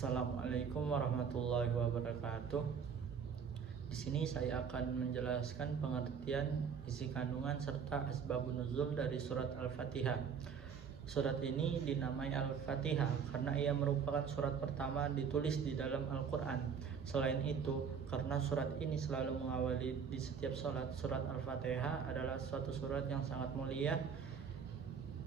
Assalamualaikum warahmatullahi wabarakatuh. Di sini saya akan menjelaskan pengertian, isi kandungan serta asbabun nuzul dari surat Al-Fatihah. Surat ini dinamai Al-Fatihah karena ia merupakan surat pertama ditulis di dalam Al-Quran. Selain itu, karena surat ini selalu mengawali di setiap sholat, surat Al-Fatihah adalah suatu surat yang sangat mulia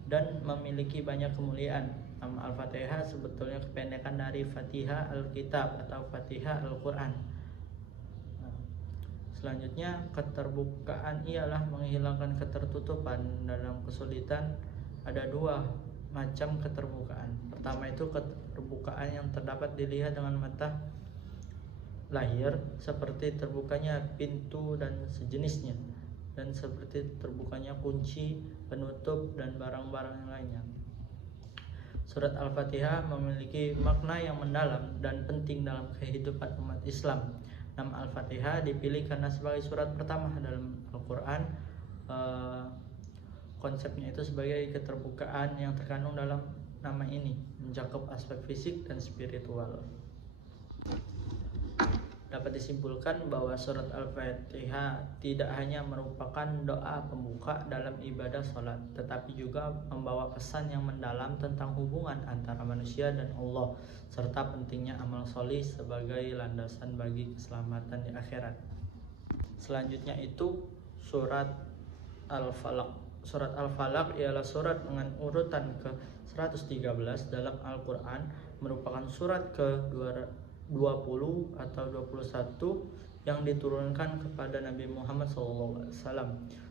dan memiliki banyak kemuliaan. Nama Al-Fatihah sebetulnya kependekan dari Fatihah Al-Kitab atau Fatihah Al-Quran. Selanjutnya, keterbukaan ialah menghilangkan ketertutupan. Dalam kesulitan ada dua macam keterbukaan. Pertama itu keterbukaan yang terdapat dilihat dengan mata lahir, seperti terbukanya pintu dan sejenisnya, dan seperti terbukanya kunci, penutup, dan barang-barang yang lainnya. Surat Al-Fatihah memiliki makna yang mendalam dan penting dalam kehidupan umat Islam. Nama Al-Fatihah dipilih karena sebagai surat pertama dalam Al-Quran. Konsepnya itu sebagai keterbukaan yang terkandung dalam nama ini, mencakup aspek fisik dan spiritual. Dapat disimpulkan bahwa surat Al-Fatihah tidak hanya merupakan doa pembuka dalam ibadah sholat, tetapi juga membawa pesan yang mendalam tentang hubungan antara manusia dan Allah, serta pentingnya amal sholih sebagai landasan bagi keselamatan di akhirat. Selanjutnya itu surat Al-Falaq. Surat Al-Falaq ialah surat dengan urutan ke-113 dalam Al-Quran, merupakan surat ke-20 atau 21 yang diturunkan kepada Nabi Muhammad SAW.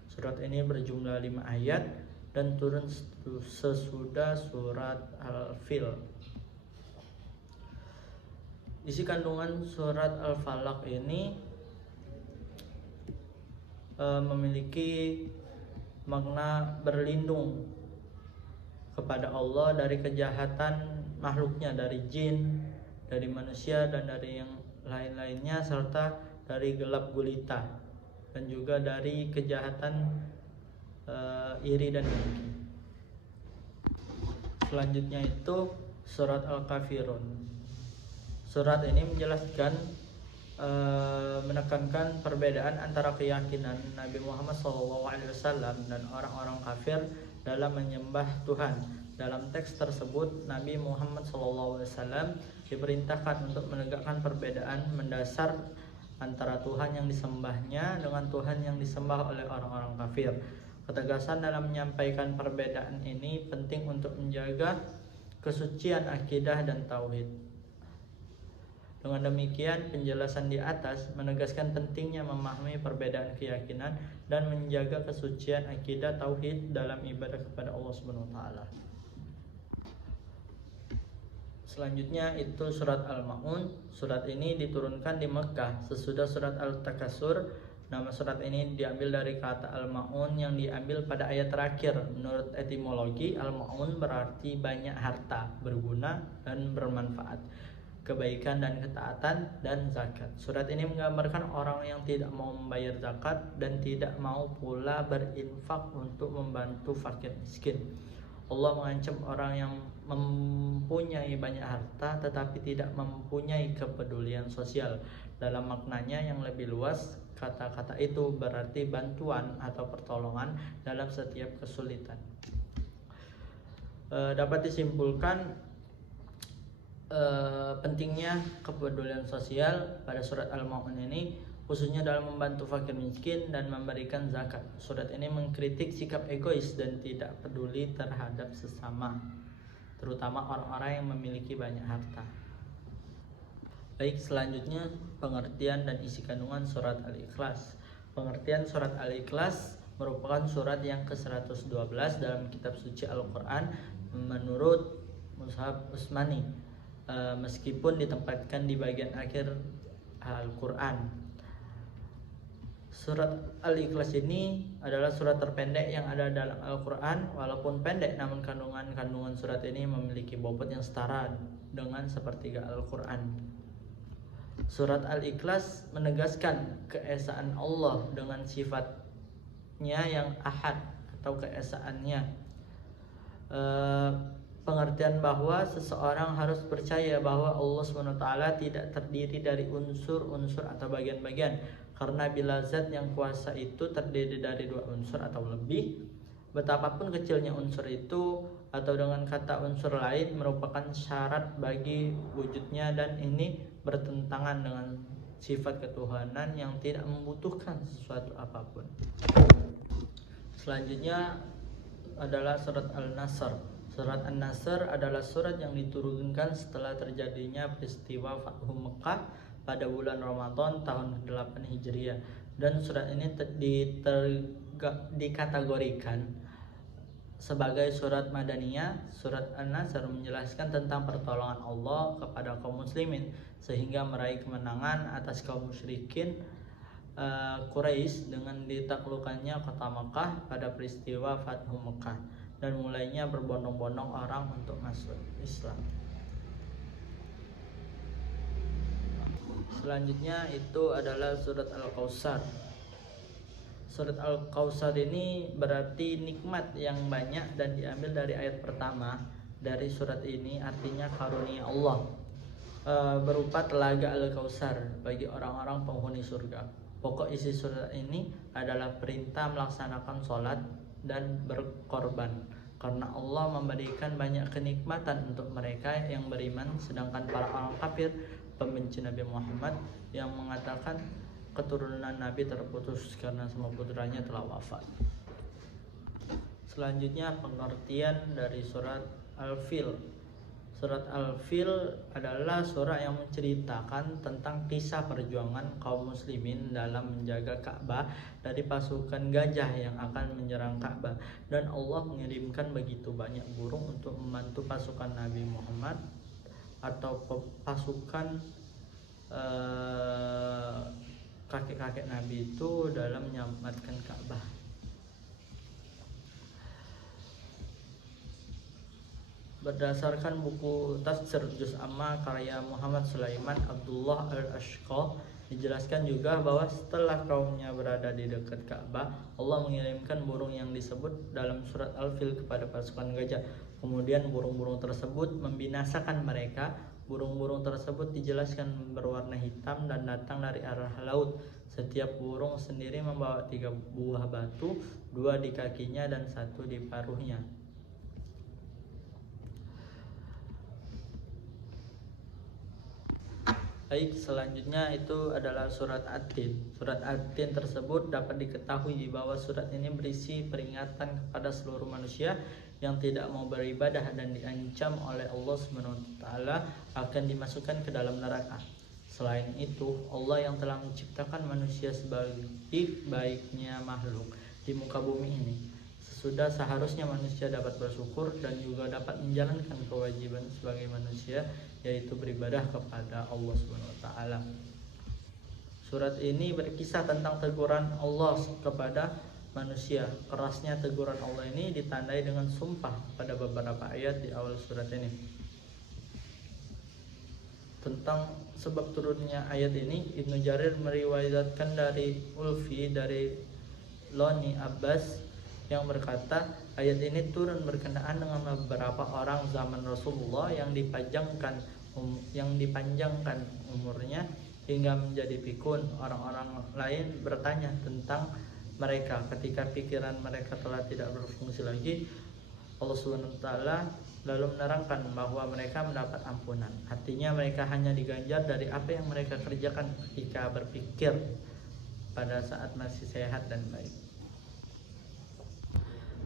Surat ini berjumlah 5 ayat dan turun sesudah surat Al-Fil. Isi kandungan surat Al-Falaq ini memiliki makna berlindung kepada Allah dari kejahatan makhluknya, dari jin, dari manusia, dan dari yang lain-lainnya, serta dari gelap gulita, dan juga dari kejahatan iri dan dengki. Selanjutnya itu surat Al-Kafirun. Surat ini menjelaskan, menekankan perbedaan antara keyakinan Nabi Muhammad SAW dan orang-orang kafir dalam menyembah Tuhan. Dalam teks tersebut, Nabi Muhammad SAW diperintahkan untuk menegakkan perbedaan mendasar antara Tuhan yang disembahnya dengan Tuhan yang disembah oleh orang-orang kafir. Ketegasan dalam menyampaikan perbedaan ini penting untuk menjaga kesucian akidah dan tauhid. Dengan demikian, penjelasan di atas menegaskan pentingnya memahami perbedaan keyakinan dan menjaga kesucian akidah tauhid dalam ibadah kepada Allah Subhanahu wa taala. Selanjutnya itu surat Al-Ma'un. Surat ini diturunkan di Mekah sesudah surat Al-Takasur. Nama surat ini diambil dari kata Al-Ma'un yang diambil pada ayat terakhir. Menurut etimologi, Al-Ma'un berarti banyak harta, berguna, dan bermanfaat, kebaikan dan ketaatan, dan zakat. Surat ini menggambarkan orang yang tidak mau membayar zakat dan tidak mau pula berinfak untuk membantu fakir miskin. Allah mengancam orang yang mempunyai banyak harta tetapi tidak mempunyai kepedulian sosial. Dalam maknanya yang lebih luas, kata-kata itu berarti bantuan atau pertolongan dalam setiap kesulitan. Dapat disimpulkan pentingnya kepedulian sosial pada surat Al-Ma'un ini, khususnya dalam membantu fakir miskin dan memberikan zakat. Surat ini mengkritik sikap egois dan tidak peduli terhadap sesama, terutama orang-orang yang memiliki banyak harta. Baik, selanjutnya pengertian dan isi kandungan surat Al-Ikhlas. Pengertian surat Al-Ikhlas merupakan surat yang ke-112 dalam kitab suci Al-Quran menurut Mushaf Utsmani, meskipun ditempatkan di bagian akhir Al-Quran. Surat Al-Ikhlas ini adalah surat terpendek yang ada dalam Al-Quran. Walaupun pendek, namun kandungan surat ini memiliki bobot yang setara dengan sepertiga Al-Quran. Surat Al-Ikhlas menegaskan keesaan Allah dengan sifatnya yang ahad atau keesaannya. pengertian bahwa seseorang harus percaya bahwa Allah SWT tidak terdiri dari unsur-unsur atau bagian-bagian. Karena bila zat yang kuasa itu terdiri dari dua unsur atau lebih, betapapun kecilnya unsur itu atau dengan kata unsur lain merupakan syarat bagi wujudnya, dan ini bertentangan dengan sifat ketuhanan yang tidak membutuhkan sesuatu apapun. Selanjutnya adalah surat Al-Nasr. Surat An-Nasr adalah surat yang diturunkan setelah terjadinya peristiwa Fathu Mekah pada bulan Ramadan tahun 8 Hijriah, dan surat ini dikategorikan sebagai surat Madaniyah. Surat An-Nasr menjelaskan tentang pertolongan Allah kepada kaum muslimin sehingga meraih kemenangan atas kaum musyrikin Quraisy dengan ditaklukkannya kota Mekah pada peristiwa Fathu Mekah dan mulainya berbondong-bondong orang untuk masuk Islam. Selanjutnya itu adalah surat Al-Kautsar. Surat Al-Kautsar ini berarti nikmat yang banyak dan diambil dari ayat pertama dari surat ini, artinya karunia Allah berupa telaga Al-Kautsar bagi orang-orang penghuni surga. Pokok isi surat ini adalah perintah melaksanakan sholat dan berkorban, karena Allah memberikan banyak kenikmatan untuk mereka yang beriman, sedangkan para orang kafir pembenci Nabi Muhammad yang mengatakan keturunan Nabi terputus karena semua putranya telah wafat. Selanjutnya pengertian dari surat Al-Fil. Surat Al-Fil adalah surah yang menceritakan tentang kisah perjuangan kaum muslimin dalam menjaga Ka'bah dari pasukan gajah yang akan menyerang Ka'bah, dan Allah mengirimkan begitu banyak burung untuk membantu pasukan Nabi Muhammad atau pasukan kakek-kakek Nabi itu dalam menyelamatkan Ka'bah. Berdasarkan buku Tafsir Juz Amma karya Muhammad Sulaiman Abdullah Al-Ashqa, dijelaskan juga bahwa setelah kaumnya berada di dekat Ka'bah, Allah mengirimkan burung yang disebut dalam surat Al-Fil kepada pasukan gajah. Kemudian burung-burung tersebut membinasakan mereka. Burung-burung tersebut dijelaskan berwarna hitam dan datang dari arah laut. Setiap burung sendiri membawa 3 buah batu, 2 di kakinya dan 1 di paruhnya. Baik, selanjutnya itu adalah surat At-Tin. Surat At-Tin tersebut dapat diketahui bahwa surat ini berisi peringatan kepada seluruh manusia yang tidak mau beribadah dan diancam oleh Allah SWT akan dimasukkan ke dalam neraka. Selain itu, Allah yang telah menciptakan manusia sebagai baik-baiknya makhluk di muka bumi ini, sudah seharusnya manusia dapat bersyukur dan juga dapat menjalankan kewajiban sebagai manusia, yaitu beribadah kepada Allah SWT. Surat ini berkisah tentang teguran Allah kepada manusia. Kerasnya teguran Allah ini ditandai dengan sumpah pada beberapa ayat di awal surat ini. Tentang sebab turunnya ayat ini, Ibnu Jarir meriwayatkan dari Ulfi dari Loni Abbas yang berkata, ayat ini turun berkenaan dengan beberapa orang zaman Rasulullah yang dipanjangkan umurnya hingga menjadi pikun. Orang-orang lain bertanya tentang mereka ketika pikiran mereka telah tidak berfungsi lagi. Allah SWT lalu menerangkan bahwa mereka mendapat ampunan. Artinya mereka hanya diganjar dari apa yang mereka kerjakan ketika berpikir pada saat masih sehat dan baik.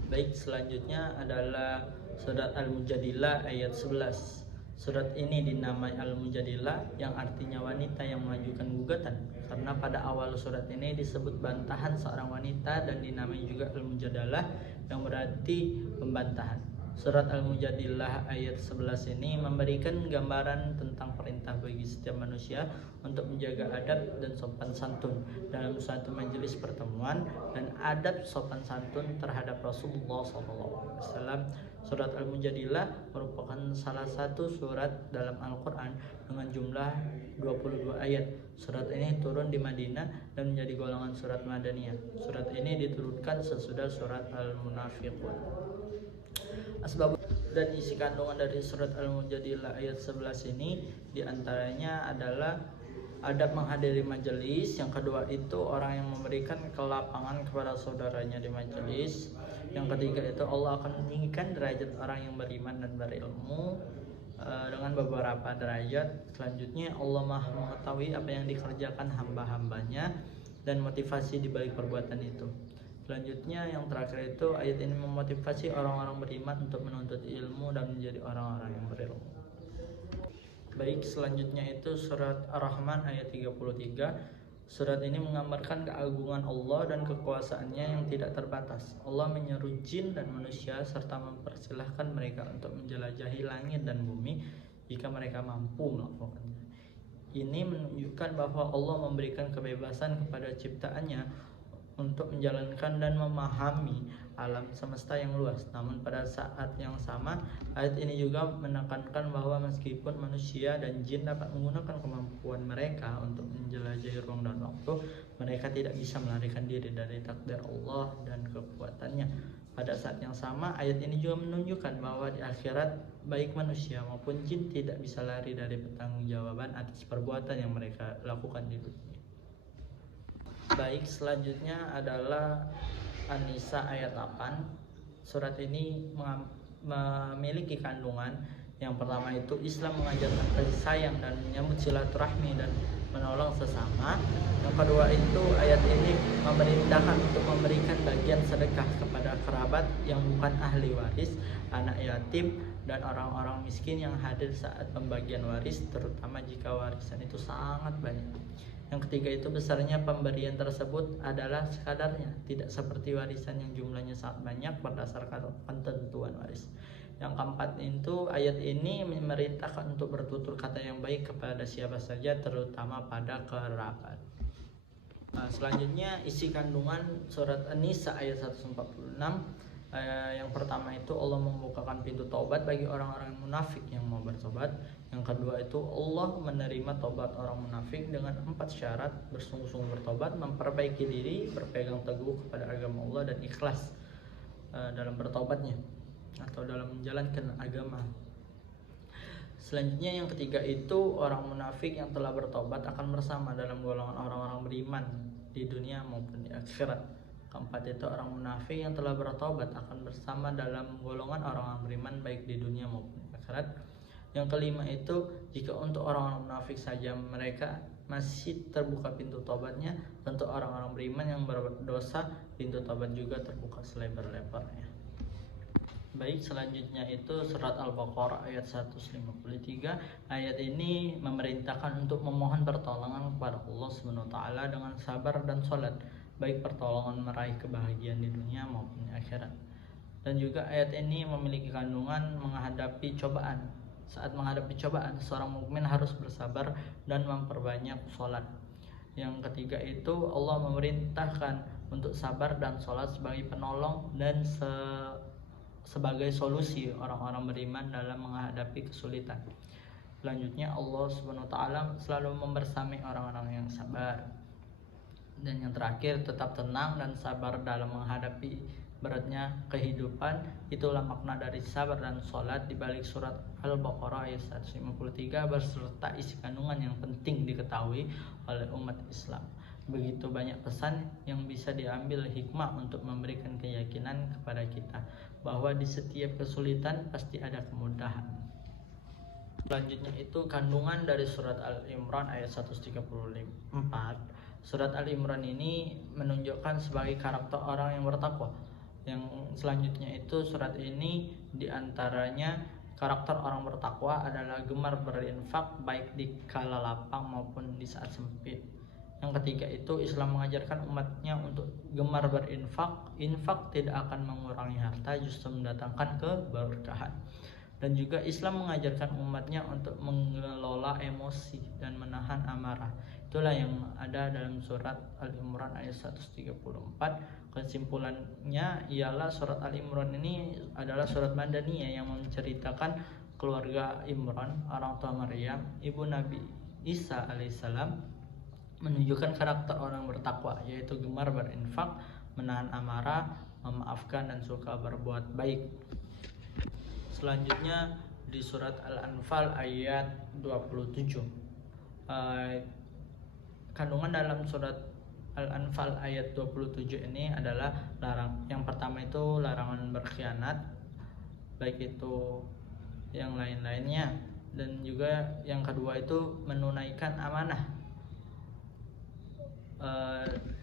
Baik, selanjutnya adalah surat Al-Mujadilah ayat 11. Surat ini dinamai Al-Mujadilah yang artinya wanita yang mengajukan gugatan, karena pada awal surat ini disebut bantahan seorang wanita, dan dinamai juga Al-Mujadalah yang berarti pembantahan. Surat Al-Mujadilah ayat 11 ini memberikan gambaran tentang perintah bagi setiap manusia untuk menjaga adab dan sopan santun dalam suatu majelis pertemuan, dan adab sopan santun terhadap Rasulullah SAW. Surat Al-Mujadilah merupakan salah satu surat dalam Al-Quran dengan jumlah 22 ayat. Surat ini turun di Madinah dan menjadi golongan surat Madaniyah. Surat ini diturunkan sesudah surat Al-Munafiqun. Dan isi kandungan dari surat Al-Mujadilah ayat 11 ini diantaranya adalah adab menghadiri majelis. Yang kedua itu orang yang memberikan kelapangan kepada saudaranya di majelis. Yang ketiga itu Allah akan meninggikan derajat orang yang beriman dan berilmu dengan beberapa derajat. Selanjutnya Allah Maha mengetahui apa yang dikerjakan hamba-hambanya dan motivasi di balik perbuatan itu. Selanjutnya yang terakhir itu ayat ini memotivasi orang-orang beriman untuk menuntut ilmu dan menjadi orang-orang yang berilmu. Baik, selanjutnya itu surat Ar-Rahman ayat 33. Surat ini menggambarkan keagungan Allah dan kekuasaannya yang tidak terbatas. Allah menyeru jin dan manusia serta mempersilahkan mereka untuk menjelajahi langit dan bumi jika mereka mampu melakukannya. Ini menunjukkan bahwa Allah memberikan kebebasan kepada ciptaannya untuk menjalankan dan memahami alam semesta yang luas. Namun pada saat yang sama, ayat ini juga menekankan bahwa meskipun manusia dan jin dapat menggunakan kemampuan mereka untuk menjelajahi ruang dan waktu, mereka tidak bisa melarikan diri dari takdir Allah dan kekuatannya. Pada saat yang sama, ayat ini juga menunjukkan bahwa di akhirat baik manusia maupun jin tidak bisa lari dari pertanggungjawaban atas perbuatan yang mereka lakukan di dunia. Baik, selanjutnya adalah An-Nisa ayat 8. Surat ini memiliki kandungan. Yang pertama itu Islam mengajarkan kasih sayang dan menyambut silaturahmi dan menolong sesama. Yang kedua itu ayat ini memerintahkan untuk memberikan bagian sedekah kepada kerabat yang bukan ahli waris, anak yatim, dan orang-orang miskin yang hadir saat pembagian waris, terutama jika warisan itu sangat banyak. Yang ketiga itu besarnya pemberian tersebut adalah sekadarnya, tidak seperti warisan yang jumlahnya sangat banyak berdasarkan ketentuan waris. Yang keempat itu ayat ini memerintahkan untuk bertutur kata yang baik kepada siapa saja, terutama pada kerabat. Selanjutnya isi kandungan surat An-Nisa ayat 146. Yang pertama itu Allah membukakan pintu taubat bagi orang-orang munafik yang mau bertobat. Yang kedua itu Allah menerima taubat orang munafik dengan 4 syarat: bersungguh-sungguh bertobat, memperbaiki diri, berpegang teguh kepada agama Allah, dan ikhlas dalam bertobatnya atau dalam menjalankan agama. Selanjutnya yang ketiga itu orang munafik yang telah bertobat akan bersama dalam golongan orang-orang beriman di dunia maupun di akhirat. Keempat itu orang munafik yang telah bertobat akan bersama dalam golongan orang-orang beriman baik di dunia maupun di akhirat. Yang kelima itu jika untuk orang-orang munafik saja mereka masih terbuka pintu tobatnya, untuk orang-orang beriman yang berdosa pintu tobat juga terbuka selebar-lebarnya. Baik, selanjutnya itu surat Al-Baqarah ayat 153. Ayat ini memerintahkan untuk memohon pertolongan kepada Allah SWT dengan sabar dan sholat, baik pertolongan meraih kebahagiaan di dunia maupun di akhirat. Dan juga ayat ini memiliki kandungan menghadapi cobaan. Saat menghadapi cobaan, seorang mukmin harus bersabar dan memperbanyak sholat. Yang ketiga itu Allah memerintahkan untuk sabar dan sholat sebagai penolong dan sebagai solusi orang-orang beriman dalam menghadapi kesulitan. Selanjutnya Allah SWT selalu membersamai orang-orang yang sabar. Dan yang terakhir, tetap tenang dan sabar dalam menghadapi beratnya kehidupan. Itulah makna dari sabar dan sholat di balik surat Al-Baqarah ayat 153 beserta isi kandungan yang penting diketahui oleh umat Islam. Begitu banyak pesan yang bisa diambil hikmah untuk memberikan keyakinan kepada kita bahwa di setiap kesulitan pasti ada kemudahan. Selanjutnya itu kandungan dari surat Al-Imran ayat 134. Surat Al-Imran ini menunjukkan sebagai karakter orang yang bertakwa. Yang selanjutnya itu surat ini diantaranya karakter orang bertakwa adalah gemar berinfak baik di kala lapang maupun di saat sempit. Yang ketiga itu Islam mengajarkan umatnya untuk gemar berinfak. Infak tidak akan mengurangi harta, justru mendatangkan keberkahan. Dan juga Islam mengajarkan umatnya untuk mengelola emosi dan menahan amarah. Itulah yang ada dalam surat Al-Imran ayat 134. Kesimpulannya ialah surat Al-Imran ini adalah surat Madaniyah yang menceritakan keluarga Imran, orang tua Maryam, ibu Nabi Isa alaihissalam, menunjukkan karakter orang bertakwa, yaitu gemar berinfak, menahan amarah, memaafkan, dan suka berbuat baik. Selanjutnya di surat Al-Anfal ayat 27. Kandungan dalam surat Al-Anfal ayat 27 ini adalah yang pertama itu larangan berkhianat, baik itu yang lain-lainnya, dan juga yang kedua itu menunaikan amanah.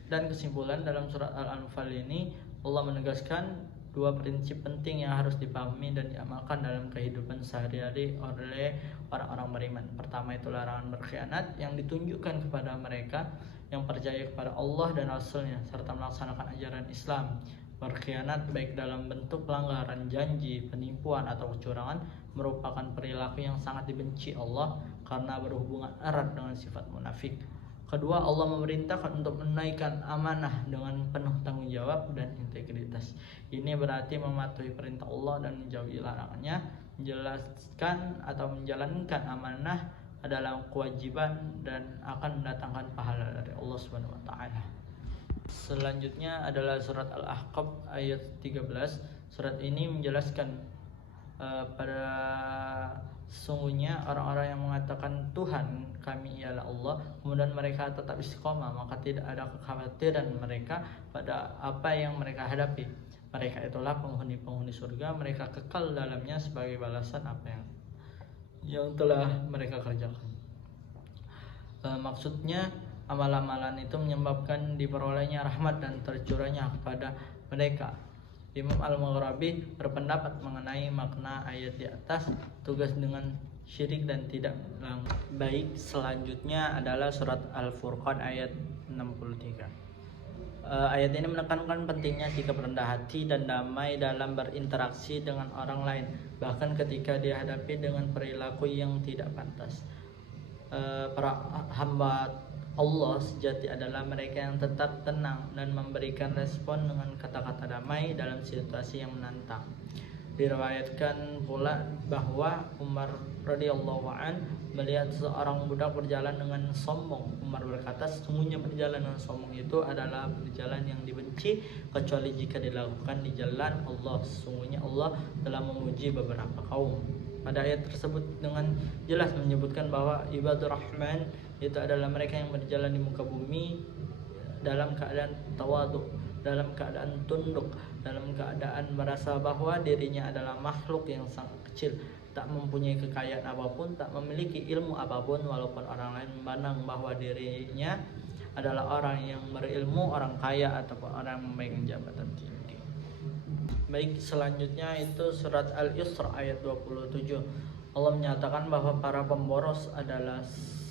Dan kesimpulan dalam surat Al-Anfal ini Allah menegaskan dua prinsip penting yang harus dipahami dan diamalkan dalam kehidupan sehari-hari oleh orang-orang beriman. Pertama itu larangan berkhianat yang ditunjukkan kepada mereka yang percaya kepada Allah dan Rasul-Nya serta melaksanakan ajaran Islam. Berkhianat baik dalam bentuk pelanggaran janji, penipuan atau kecurangan merupakan perilaku yang sangat dibenci Allah karena berhubungan erat dengan sifat munafik. Kedua, Allah memerintahkan untuk menunaikan amanah dengan penuh tanggung jawab dan integritas. Ini berarti mematuhi perintah Allah dan menjauhi larangannya. Menjelaskan atau menjalankan amanah adalah kewajiban dan akan mendatangkan pahala dari Allah Subhanahu wa taala. Selanjutnya adalah surat Al-Ahqaf ayat 13. Surat ini menjelaskan pada sesungguhnya orang-orang yang mengatakan Tuhan kami ialah Allah, kemudian mereka tetap istiqomah, maka tidak ada kekhawatiran mereka pada apa yang mereka hadapi. Mereka itulah penghuni-penghuni surga, mereka kekal dalamnya sebagai balasan apa yang telah mereka kerjakan. Maksudnya amal-amalan itu menyebabkan diperolehnya rahmat dan tercurahnya kepada mereka. Imam Al-Maghribi berpendapat mengenai makna ayat di atas, tugas dengan syirik dan tidak baik. Selanjutnya adalah surat Al-Furqan ayat 63. Ayat ini menekankan pentingnya sikap rendah hati dan damai dalam berinteraksi dengan orang lain, bahkan ketika dihadapi dengan perilaku yang tidak pantas. Para hamba Allah sejati adalah mereka yang tetap tenang dan memberikan respon dengan kata-kata damai dalam situasi yang menantang. Diriwayatkan pula bahwa Umar radhiyallahu an melihat seorang budak berjalan dengan sombong. Umar berkata, sesungguhnya berjalan dengan sombong itu adalah berjalan yang dibenci kecuali jika dilakukan di jalan Allah. Sesungguhnya Allah telah memuji beberapa kaum. Pada ayat tersebut dengan jelas menyebutkan bahwa ibadur rahman itu adalah mereka yang berjalan di muka bumi dalam keadaan tawadhu, dalam keadaan tunduk, dalam keadaan merasa bahwa dirinya adalah makhluk yang sangat kecil, tak mempunyai kekayaan apapun, tak memiliki ilmu apapun, walaupun orang lain memandang bahwa dirinya adalah orang yang berilmu, orang kaya ataupun orang yang memegang jabatan tinggi. Baik, selanjutnya itu surat Al-Isra ayat 27. Allah menyatakan bahwa para pemboros adalah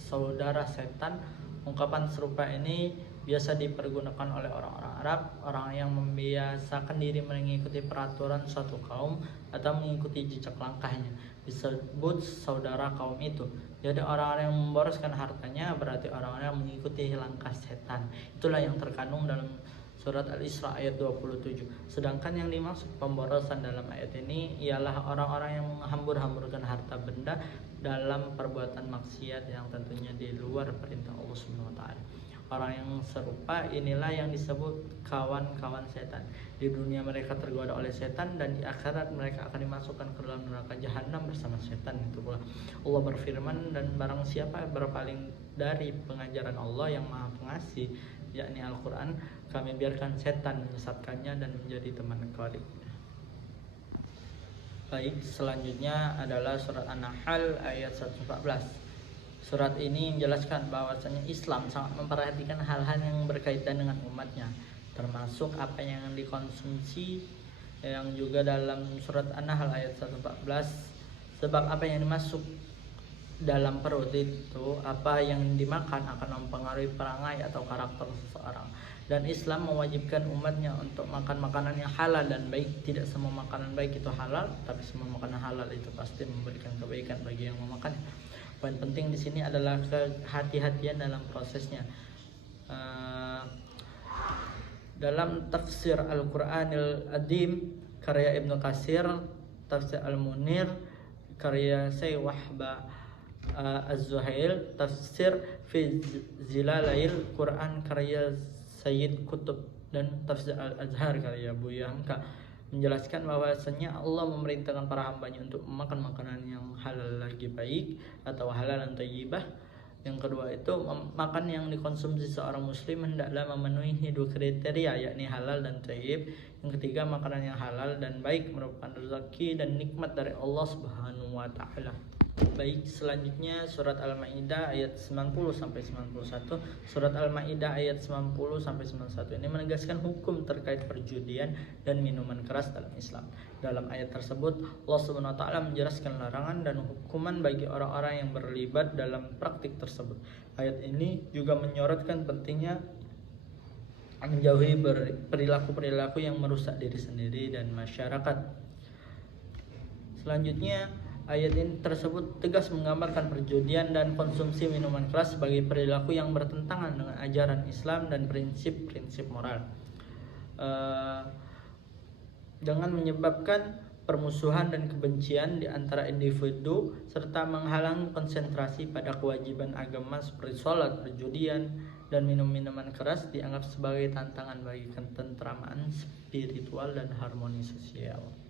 saudara setan. Ungkapan serupa ini biasa dipergunakan oleh orang-orang Arab, orang yang membiasakan diri mengikuti peraturan suatu kaum atau mengikuti jejak langkahnya, disebut saudara kaum itu. Jadi orang-orang yang memboroskan hartanya berarti orang-orang yang mengikuti langkah setan. Itulah yang terkandung dalam surat Al-Isra ayat 27. Sedangkan yang dimaksud pemborosan dalam ayat ini ialah orang-orang yang menghambur-hamburkan harta benda dalam perbuatan maksiat yang tentunya di luar perintah Allah Subhanahu wa taala. Orang yang serupa inilah yang disebut kawan-kawan setan. Di dunia mereka tergoda oleh setan dan di akhirat mereka akan dimasukkan ke dalam neraka jahanam bersama setan. Itu pula Allah berfirman, dan barang siapa berpaling dari pengajaran Allah yang Maha Pengasih, yakni Al-Quran, kami biarkan setan menyesatkannya dan menjadi teman karib. Baik, selanjutnya adalah surat An-Nahl ayat 114. Surat ini menjelaskan bahwasanya Islam sangat memperhatikan hal-hal yang berkaitan dengan umatnya, termasuk apa yang dikonsumsi, yang juga dalam surat An-Nahl ayat 114, sebab apa yang dimasuk dalam perut itu, apa yang dimakan akan mempengaruhi perangai atau karakter seseorang. Dan Islam mewajibkan umatnya untuk makan makanan yang halal dan baik. Tidak semua makanan baik itu halal, tapi semua makanan halal itu pasti memberikan kebaikan bagi yang memakannya. Poin penting di sini adalah kehati-hatian dalam prosesnya. Dalam tafsir Al-Qur'anil Adim karya Ibnu Katsir, tafsir Al-Munir karya Syekh Wahba Az-Zuhail, tafsir fi Zilalail Quran karya Sayyid Qutb, dan tafsir Al-Azhar karya Buya Hamka menjelaskan bahwasanya Allah memerintahkan para hambanya untuk memakan makanan yang halal lagi baik atau halal dan thayyibah. Yang kedua itu makan yang dikonsumsi seorang muslim hendaklah memenuhi dua kriteria, yakni halal dan thayyib. Yang ketiga, makanan yang halal dan baik merupakan rezeki dan nikmat dari Allah Subhanahu wa taala. Baik, selanjutnya surat Al-Maidah ayat 90 sampai 91. Surat Al-Maidah ayat 90 sampai 91 ini menegaskan hukum terkait perjudian dan minuman keras dalam Islam. Dalam ayat tersebut Allah Subhanahu wa taala menjelaskan larangan dan hukuman bagi orang-orang yang terlibat dalam praktik tersebut. Ayat ini juga menyorotkan pentingnya menjauhi perilaku-perilaku yang merusak diri sendiri dan masyarakat. Selanjutnya, ayat ini tersebut tegas menggambarkan perjudian dan konsumsi minuman keras sebagai perilaku yang bertentangan dengan ajaran Islam dan prinsip-prinsip moral, dengan menyebabkan permusuhan dan kebencian di antara individu serta menghalangi konsentrasi pada kewajiban agama seperti sholat. Perjudian dan minum-minuman keras dianggap sebagai tantangan bagi ketentraman spiritual dan harmoni sosial.